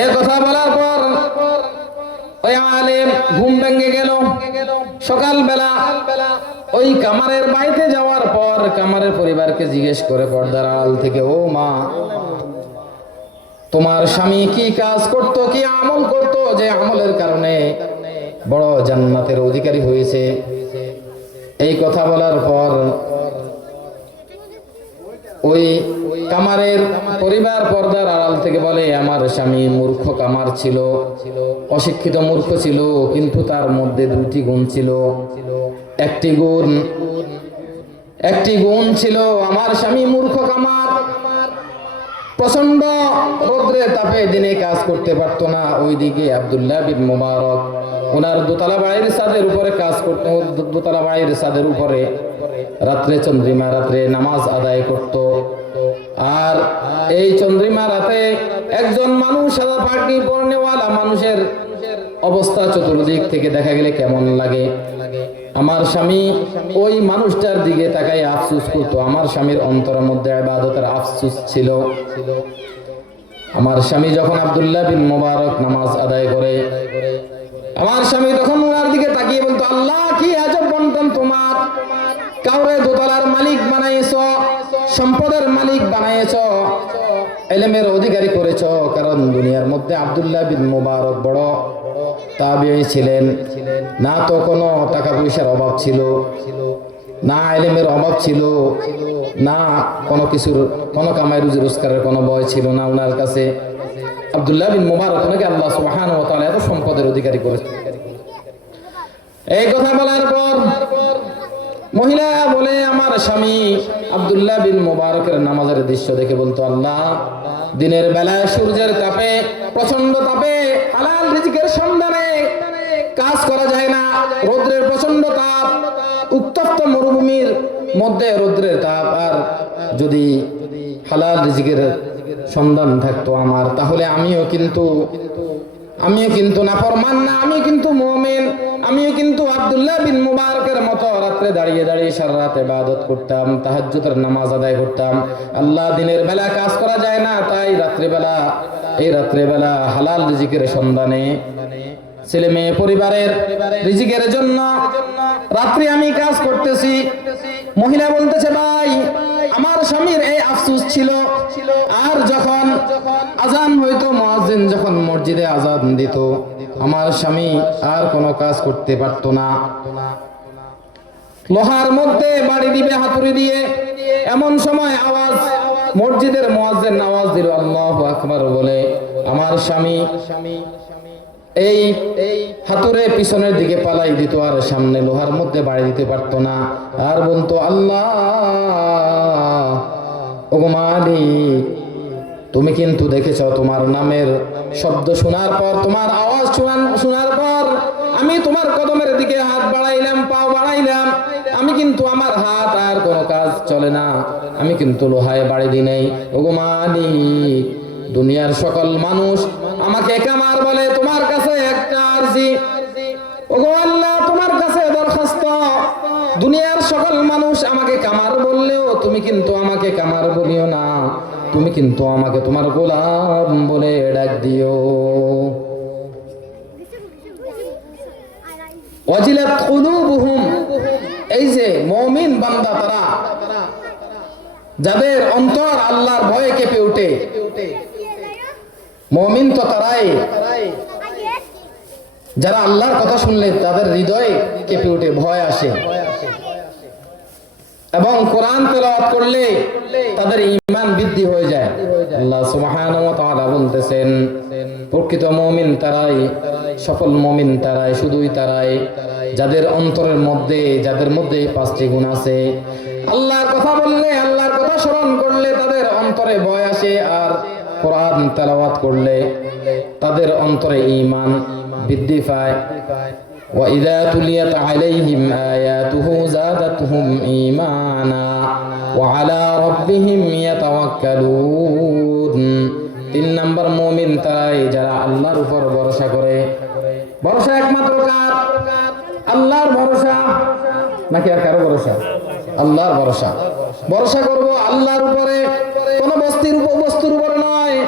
এই কথা বলার পর ওই আলেম ঘুম ভেঙে গেল। সকালবেলা ওই কামারের বাড়িতে যাওয়ার পর কামারের পরিবারকে জিজ্ঞেস করে পর্দার আড়াল থেকে, ও মা, তোমার স্বামী কি কাজ করত, কি আমল করত, যে আমলের কারণে বড় জান্নাতের অধিকারী হয়েছে? এই কথা বলার পর ওই কামারের পরিবার পর্দার আড়াল থেকে বলে, আমার স্বামী মূর্খ কামার ছিল, অশিক্ষিত মূর্খ ছিল, কিন্তু তার মধ্যে দুটি গুণ ছিল। একটি গুণ ছিল, আমার স্বামী মূর্খ কামার, প্রচন্ড রোদ্রে তাপে দিনে কাজ করতে পারতো না। ওইদিকে আব্দুল্লাহ বিন মুবারক ওনার দোতলা বাড়ির ছাদের উপরে কাজ করতো, দোতলা বাড়ির ছাদের উপরে রাত্রে চন্দ্রিমা রাত্রে নামাজ আদায় করত। আর এই চন্দ্রিমা রাতে একজন মানুষ, সাদা পাগড়ি পরনেওয়ালা মানুষের অবস্থা চতুর্দিক থেকে দেখা গেলে কেমন লাগে। আমার স্বামী ওই মানুষটার দিকে তাকাই আফসোস করতো। আমার স্বামীর অন্তরের মধ্যে ইবাদতের আফসোস ছিল। আমার স্বামী যখন আব্দুল্লাহ বিন মুবারক নামাজ আদায় করে, আমার স্বামী তখন ওনার দিকে তাকিয়ে বলতো, আল্লাহ কি আজব বন্টন তোমার, কাউরে দোতলার মালিক বানাইছো, সম্পদের মালিক বানাইছো, ইলমের অধিকারী করেছো। কারণ দুনিয়ার মধ্যে আব্দুল্লাহ বিন মুবারক বড় তাবিঈ ছিলেন না, তো কোনো টাকা পয়সার অভাব ছিল না, ইলমের অভাব ছিল না, কোনো কিছুর কোনো কামাই রুজি রোজগারের কোনো ভয় ছিল না ওনার কাছে। আব্দুল্লাহ বিন মুবারক ওনাকে আল্লাহ সুবহানাহু ওয়া তাআলা এত সম্পদের অধিকারী করেছে। এই কথা বলার পর মহিলা বলে, আমার স্বামী আব্দুল্লাহ বিন মুবারকের নামাজের দৃশ্য দেখে বলতো, আল্লাহ, দিনের বেলায় সূর্যের তাপে, প্রচন্ড তাপে, হালাল রিজিকের সন্ধানে কাজ করা যায় না, রৌদ্রের প্রচন্ড তাপ, উত্তপ্ত মরুভূমির মধ্যে রৌদ্রের তাপ, আর যদি হালাল রিজিকের সন্ধান থাকতো আমার, তাহলে আমিও কিন্তু নাফরমান না, আমি কিন্তু মুমিন, আমিও কিন্তু আব্দুল্লাহ বিন মুবারকের মতো রাত্রে দাঁড়িয়ে দাঁড়িয়ে সারা রাত ইবাদত করতাম, তাহাজ্জুদের নামাজ আদায় করতাম। আল্লাহ, দিনের বেলা কাজ করা যায় না, তাই রাত্রেবেলা হালাল রিজিকের সন্ধানে ছেলে মেয়ে পরিবারের রিজিকের জন্য রাত্রে আমি কাজ করতেছি। মহিলা বলতেছে, ভাই, আমার স্বামীর এই আফসোস ছিল। আর যখন আজান হইতো, মুয়াজ্জিন যখন মসজিদে আজান দিত, আমার স্বামী আর কোনো কাজ করতে পারতো না। লোহার মধ্যে বাড়ি দিবে হাতুড়ি দিয়ে, এমন সময় আওয়াজ, মসজিদের মুয়াজ্জিন আওয়াজ দিল আল্লাহু আকবার বলে, আমার স্বামী এই হাতুড়ে পিছনের দিকে পালাই দিত, আর সামনে লোহার মধ্যে বাড়ি দিতে পারতো না। আর বলতো, আল্লাহ, ওগো মালিক, তুমি কিন্তু দেখেছ, তোমার নামের শব্দ শোনার পর, তোমার আওয়াজ শোনার পর আমি তোমার কদমের দিকে হাত বাড়াইলাম, পাও বাড়াইলাম, আমি কিন্তু আমার হাত আর কোনো কাজ চলে না, আমি কিন্তু লোহায় বাড়ি দিই নাই। ওগো মালিক, দুনিয়ার সকল মানুষ আমাকে কামার বলে, তোমার কাছে একটা আরজি, ওগো আল্লাহ, তোমার কাছে দরখাস্ত, দুনিয়ার সকল মানুষ আমাকে কামার বললেও তুমি কিন্তু আমাকে কামার বলিও না, তুমি কিন্তু আমাকে তোমার গোলাম বলে ডাক দিও। ওয়াজিলাত কুলুবুহুম, এই যে মুমিন বান্দা, তারা যাদের অন্তর আল্লাহর ভয়ে কেঁপে ওঠে, মুমিন তো তারাই যারা আল্লাহর কথা শুনলে তাদের হৃদয়ে কেঁপে ওঠে, ভয় আসে, এবং কোরআন তেলাওয়াত করলে তাদের ঈমান বৃদ্ধি হয়ে যায়। আল্লাহ সুবহানাহু ওয়া তাআলা বলতেছেন, প্রকৃত মুমিন তারাই, সফল মুমিন তারাই, শুধুই তারাই যাদের অন্তরের মধ্যে, যাদের মধ্যে পাঁচটি গুণ আছে। আল্লাহর কথা বললে, আল্লাহর কথা স্মরণ করলে তাদের অন্তরে ভয় আসে, আর কোরআন তেলাওয়াত করলে তাদের অন্তরে ঈমান বৃদ্ধি পায়। وَإِذَا تُلِيَتْ عَلَيْهِمْ آيَاتُهُ زَادَتْهُمْ إِيمَانًا وَعَلَى رَبِّهِمْ يَتَوَكَّلُونَ। 3 নম্বর মুমিন তারাই যারা আল্লাহর উপর ভরসা করে। ভরসা একমাত্র কার? আল্লাহর ভরসা, নাকি আর কারো ভরসা? আল্লাহর ভরসা। ভরসা করব আল্লাহর উপরে, কোন বস্তুর উপরে নয়।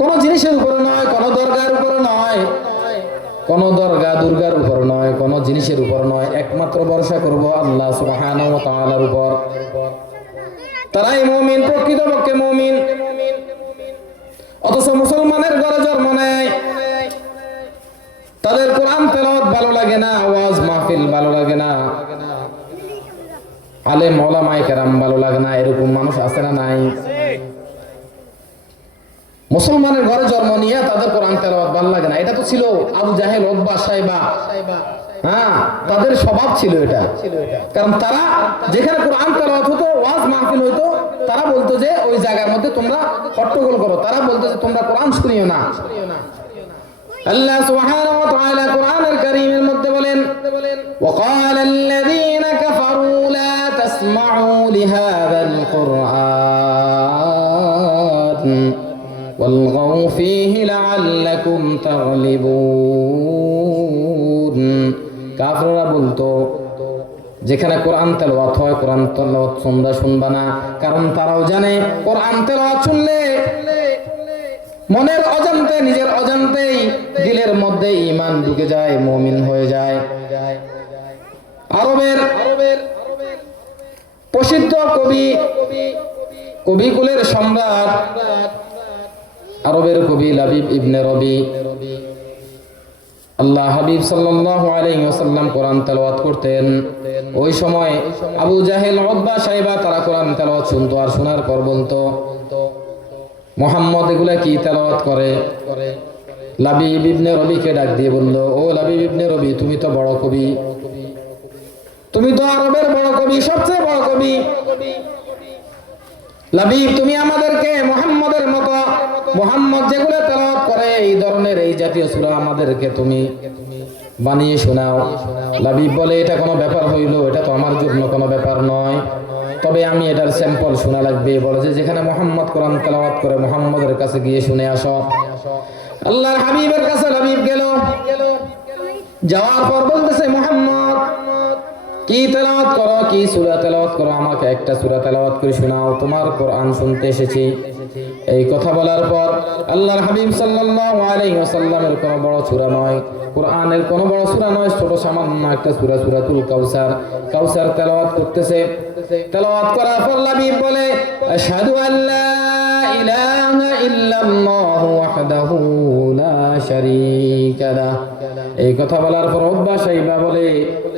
কোন জিনিসের উপরে নয়, কোন দরগার উপরে নয়, কোন দরগা দুর্গার উপর নয়, কোন জিনিসের উপর নয়, একমাত্র ভরসা করব আল্লাহ সুবহানাহু ওয়া তাআলার উপর। তারাই মুমিন, প্রকৃতপক্ষে মুমিন। অথচ মুসলমানের ঘরে জন্ম নেয়, তাদের কোরআন তেলাওয়াত ভালো লাগে না, ওয়াজ মাহফিল ভালো লাগে না, আলেম ওলামায়ে কেরাম ভালো লাগে না, এরকম মানুষ আছে না নাই? মুসলমানের ঘরে জন্ম নিয়ে তাদের কোরআন তেলাওয়াত ভালো লাগে না। এটা তো ছিল আবু জাহেল, উতবা, সাইবা, হ্যাঁ, তাদের স্বভাব ছিল এটা। কারণ তারা যেখানে কোরআন তেলাওয়াত হতো, ওয়াজ মাহফিল হতো, তারা বলতো যে ওই জায়গার মধ্যে তোমরা হট্টগোল করো, তারা বলতো যে তোমরা কোরআন শুনিও না। আল্লাহ সুবহানাহু ওয়া তাআলা কোরআনুল কারীমের মধ্যে বলেন, وقال الذين كفروا لا تسمعوا لهذا القرآن والغوا فيه لعلكم تغلبون। কাফেররা বলতো যেখানে কোরআন তেলাওয়াত হয়, কোরআন তেলাওয়াত তোমরা শুনবা না, কারণ তারাও জানে কোরআন তেলাওয়াত শুনলে মনের অজান্তে, নিজের অজান্তেই দিলের মধ্যে ঈমান ঢুকে যায়, মুমিন হয়ে যায়। আরবের প্রসিদ্ধ কবিকুলের সম্রাট, আরবের কবি লাবিব ইবনে রবি, আল্লাহ হাবিব সাল্লাল্লাহু আলাইহি ওয়াসাল্লাম কোরআন তেলাওয়াত করতেন। ওই সময় আবু জাহেল, উতবা, সাইবা তারা কোরআন তেলাওয়াত শুনতো, আর শোনার পর বলতো, মুহাম্মদ এগুলা কি তেলাওয়াত করে? লাবিব ইবনে রবিকে ডাক দিয়ে বলল, ও লাবিব ইবনে রবি, তুমি তো বড় কবি, তুমি তো আরবের বড় কবি, সবচেয়ে বড় কবি। লাবিব, তুমি আমাদেরকে মুহাম্মদের মতো, মুহাম্মদ যেগুলো তেলাওয়াত করে এই ধরনের, এই জাতীয় সূরা আমাদেরকে তুমি বানিয়ে শোনাও। লাবিব বলে, এটা কোনো ব্যাপার হইল? এটা তো আমার জন্য কোনো ব্যাপার নয়, তবে আমি এটার স্যাম্পল শোনা লাগবে। বলে যে যেখানে মুহাম্মদ কোরআন তেলাওয়াত করে, মুহাম্মদের কাছে গিয়ে শুনে আসো। আল্লাহর হাবিবের কাছে লাবিব গেল, যাওয়ার পর বলতেছে, মুহাম্মদ কি তেলাওয়াত করো, কি সূরা তেলাওয়াত করো, আমাকে একটা সূরা তেলাওয়াত করে শোনাও, তোমার কোরআন শুনতে এসেছি। এই কথা বলার পর আল্লাহর হাবিব সাল্লাল্লাহু আলাইহি ওয়াসাল্লামের কোনো বড় সূরা নয়, কোরআনের কোনো বড় সূরা নয়, ছোট সামান্য একটা সূরা, সূরাতুল কাউসার তেলাওয়াত করতেছে। তেলাওয়াত করার পর লাবিব বলে, আশহাদু আল্লা ইলাহা ইল্লাল্লাহু ওয়াহদাহু লা শারীকা লাহ। এই কথা বলার পর উতবা, সাইবা বলে,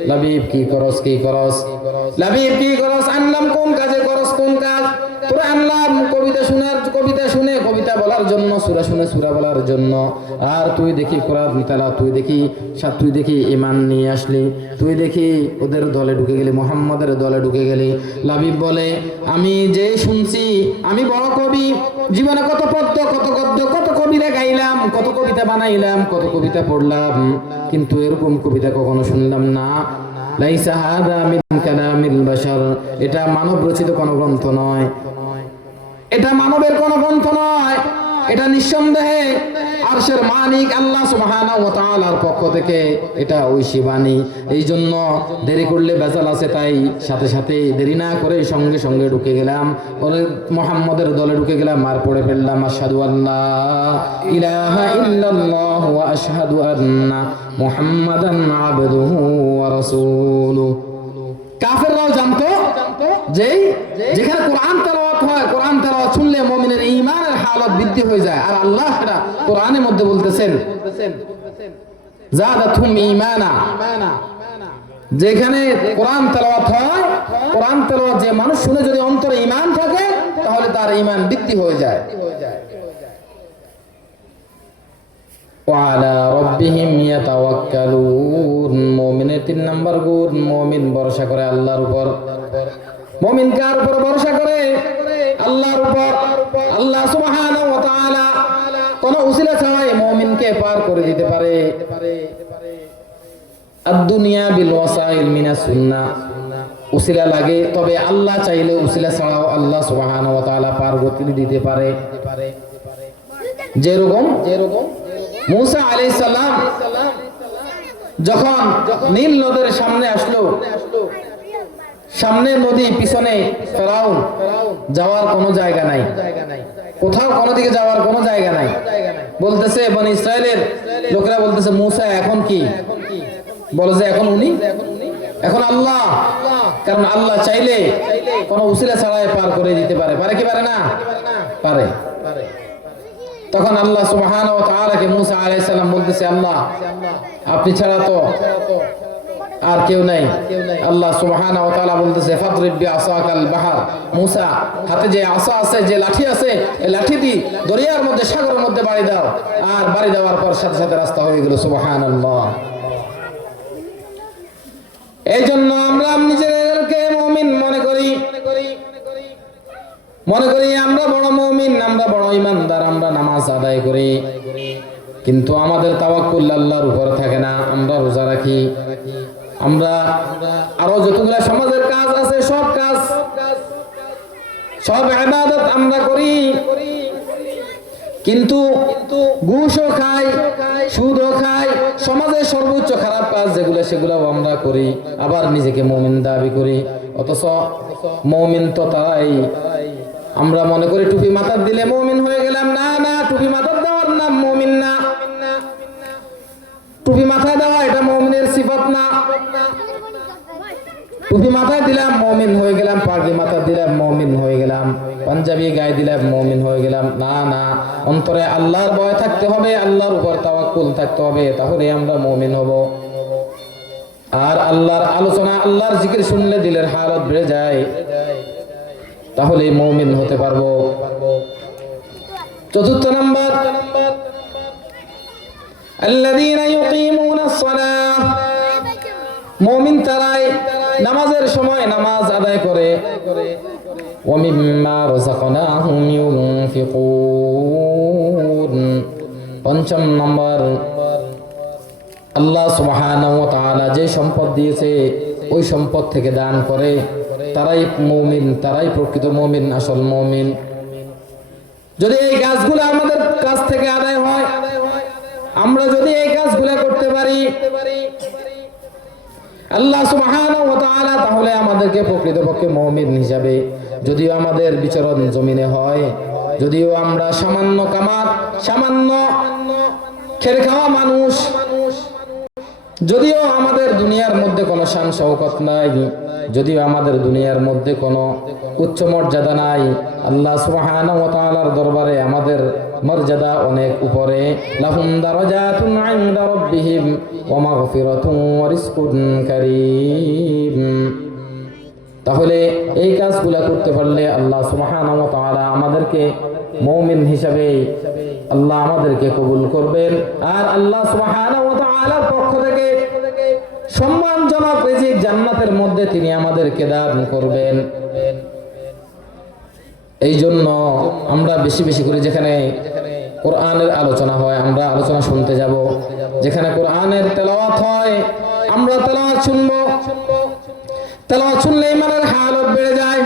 লাবিব কি করস, কি করস, লাবিব কি করস, আনলাম কোন কাজে করস, কোন কাজ? তোরা আনলাম কবিতা শুনে কবিতা বলার জন্য, সূরা শুনে সূরা বলার জন্য, আর তুই দেখি কোরআন তেলাওয়াত, তুই দেখি ঈমান নিয়ে আসলি, তুই দেখি ওদের দলে ঢুকে গেলি, মুহাম্মাদের দলে ঢুকে গেলি। লাবিব বলে, আমি যে শুনছি, আমি বড় কবি, জীবনে কত পদ্য, কত গদ্য, কত কবিতা গাইলাম, কত কবিতা বানাইলাম, কত কবিতা পড়লাম, কিন্তু এরকম কবিতা কখনো শুনলাম না। লাইসা হাযা মিন কালামিল বাশার, এটা মানব রচিত কোনো গ্রন্থ নয়, এটা মানবের কোনো গ্রন্থ নয়, এটা নিঃসন্দেহে আরশের মালিক আল্লাহ সুবহানাহু ওয়া তাআলার পক্ষ থেকে এটা ঐশী বাণী। এই জন্য দেরি করলে বেজাল আছে, তাই সাথে সাথে দেরি না করে সঙ্গে সঙ্গে ঢুকে গেলাম, মুহাম্মাদের দলে ঢুকে গেলাম, আর পড়ে ফেললাম, আশহাদু আল্লা ইলাহা ইল্লাল্লাহ ওয়া আশহাদু আন্না মুহাম্মাদান আবদুহু ওয়া রাসূলুহু। কাফেররাও জানতো যে যেখানে কোরআন তেলাওয়াত হয়, কোরআন তেলাওয়াত শুনলে মুমিনের ঈমানের হালত বৃদ্ধি হয়ে যায়। আর আল্লাহ এটা কোরআনের মধ্যে বলতেছেন, যাদাতুহুম ঈমানা, যেখানে কোরআন তেলাওয়াত হয়, কোরআন তেলাওয়াত যে মানুষ শুনে যদি অন্তরে ঈমান থাকে, তাহলে তার ঈমান বৃদ্ধি হয়ে যায়। ওয়ালা রাব্বিহিম ইয়াতাওয়াক্কালুন, মুমিনের 3 নাম্বার গুণ, মুমিন ভরসা করে আল্লাহর উপর। মুমিন কার উপর ভরসা করে? আল্লাহর উপর। আল্লাহ সুবহানাহু ওয়া তাআলা কোন উসিলা ছাড়াই মুমিনকে পার করে দিতে পারে। আদ-দুনিয়া বিল ওয়াসাইল মিনাস সুন্নাহ, উসিলা লাগে, তবে আল্লাহ চাইলে উসিলা ছাড়াও আল্লাহ সুবহানাহু ওয়া তাআলা পার গতি দিতে পারে। যেরকম মুসা আলাইহিস সালাম যখন নীল নদের সামনে আসলো, সামনে নদী, পিছনে ফেরাউন, যাওয়ার কোনো জায়গা নাই, কোথাও কোনো দিকে যাওয়ার কোনো জায়গা নাই। বলতেছে বনি ইসরায়েলের লোকেরা বলতেছে মুসা এখন কি, বলে যে এখন উনি, এখন আল্লাহ। কারণ আল্লাহ চাইলে কোনো উসিলা ছাড়াই পার করে দিতে পারে, পারে কি পারে না? পারে। তখন আল্লাহ সুবহানাহু ওয়া তাআলাকে মুসা আলাইহিস সালাম বলতেছে, আল্লাহ আপনি ছাড়া তো আর কেউ নাই। আল্লাহ সুবহানাহু ওয়া তাআলা বলতেছে ফাদরিব বিআসাকাল বাহর, মুসা হাতে যে আসা আছে, যে লাঠি আছে, এই লাঠি দিয়ে দরিয়ার মধ্যে, সাগরের মধ্যে বাড়ি দাও। আর বাড়ি দেওয়ার পর সাথে সাথে রাস্তা হয়ে গেল। সুবহানাল্লাহ। এই জন্য আমরা নিজেদেরকে মুমিন মনে করি, আমরা বড় মুমিন, আমরা বড় ঈমানদার, আমরা নামাজ আদায় করি, কিন্তু আমাদের তাওয়াক্কুল আল্লাহর উপর থাকে না। আমরা রোজা রাখি, আমরা আরো যতগুলা সমাজের কাজ আছে, সব কাজ, সব ইবাদত আমরা করি, কিন্তু ঘুষও খাই, সুদও খাই, সমাজের সর্বোচ্চ খারাপ কাজ যেগুলো সেগুলোও আমরা করি, আবার নিজেকে মুমিন দাবি করি। অথচ মুমিন তো তারাই, আমরা মনে করি টুপি মাথার দিলে মুমিন হয়ে গেলাম। না না, টুপি মাথার দেওয়ার নাম মুমিন না। টুপি মাথায় দেওয়া এটা মুমিনের সিফাত না। টুপি মাথায় দিলাম মুমিন হয়ে গেলাম, পাগড়ি মাথায় দিলাম মুমিন হয়ে গেলাম, পাঞ্জাবি গায়ে দিলাম মুমিন হয়ে গেলাম। না না, অন্তরে আল্লাহর ভয় থাকতে হবে, আল্লাহর উপর তাওয়াক্কুল থাকতে হবে, তাহলে আমরা মুমিন হব। আর আল্লাহর আলোচনা, আল্লাহর জিকির শুনলে দিলের হালত বেড়ে যায়, তাহলে মুমিন হতে পারবো। চতুর্থ নাম্বার, আল্লাযীনা ইউকিমুনাস সালাহ, মুমিন তারাই নামাজের সময় নামাজ আদায় করে। ওয়া মিম্মা রাযাকনাহুম ইউনফিকুন। পঞ্চম নম্বর, আল্লাহ সুবহানাহু ওয়া তাআলা যে সম্পদ দিয়েছে ওই সম্পদ থেকে দান করে, তারাই মুমিন, তারাই প্রকৃত মুমিন, আসল মুমিন। যদি এই কাজগুলো আমাদের কাছ থেকে আদায় হয়, আমরা যদি এই কাজগুলো করতে পারি আল্লাহ সুবহানাহু ওয়া তাআলা তাহলে আমাদেরকে প্রকৃতপক্ষে মুমিন হিসাবে, যদিও আমাদের বিচরণ জমিনে হয়, যদিও আমরা সামান্য কামাত, সামান্য খের খাওয়া মানুষ, যদিও আমাদের দুনিয়ার মধ্যে কোনো শান শওকত নাই, যদিও আমাদের দুনিয়ার মধ্যে কোনো উচ্চ মর্যাদা নাই, আল্লাহ সুবহানাহু ওয়া তাআলার দরবারে আমাদের মর্যাদা অনেক উপরে। লাহুম দারাজাতুন ইনদা রাব্বিহিম ওয়া মাগফিরাতুন ওয়া রিজকুন কারীম। তাহলে এই কাজগুলো করতে পারলে আল্লাহ সুবহানাহু ওয়া তাআলা আমাদেরকে মুমিন হিসাবে আল্লাহ আমাদেরকে কবুল করবেন। আর আল্লাহ সুবহানাহু ওয়া তাআলার পক্ষ থেকে সম্মানজনক রিজিক জান্নাতের মধ্যে তিনি আমাদেরকে দান করবেন। এই জন্য আমরা বেশি বেশি করে যেখানে কোরআনের আলোচনা হয় আমরা আলোচনা শুনতে যাব, যেখানে কোরআনের তেলাওয়াত হয় আমরা তেলাওয়াত শুনবো। তেলাওয়াত শুনলে ইমানের হালত বেড়ে যায়,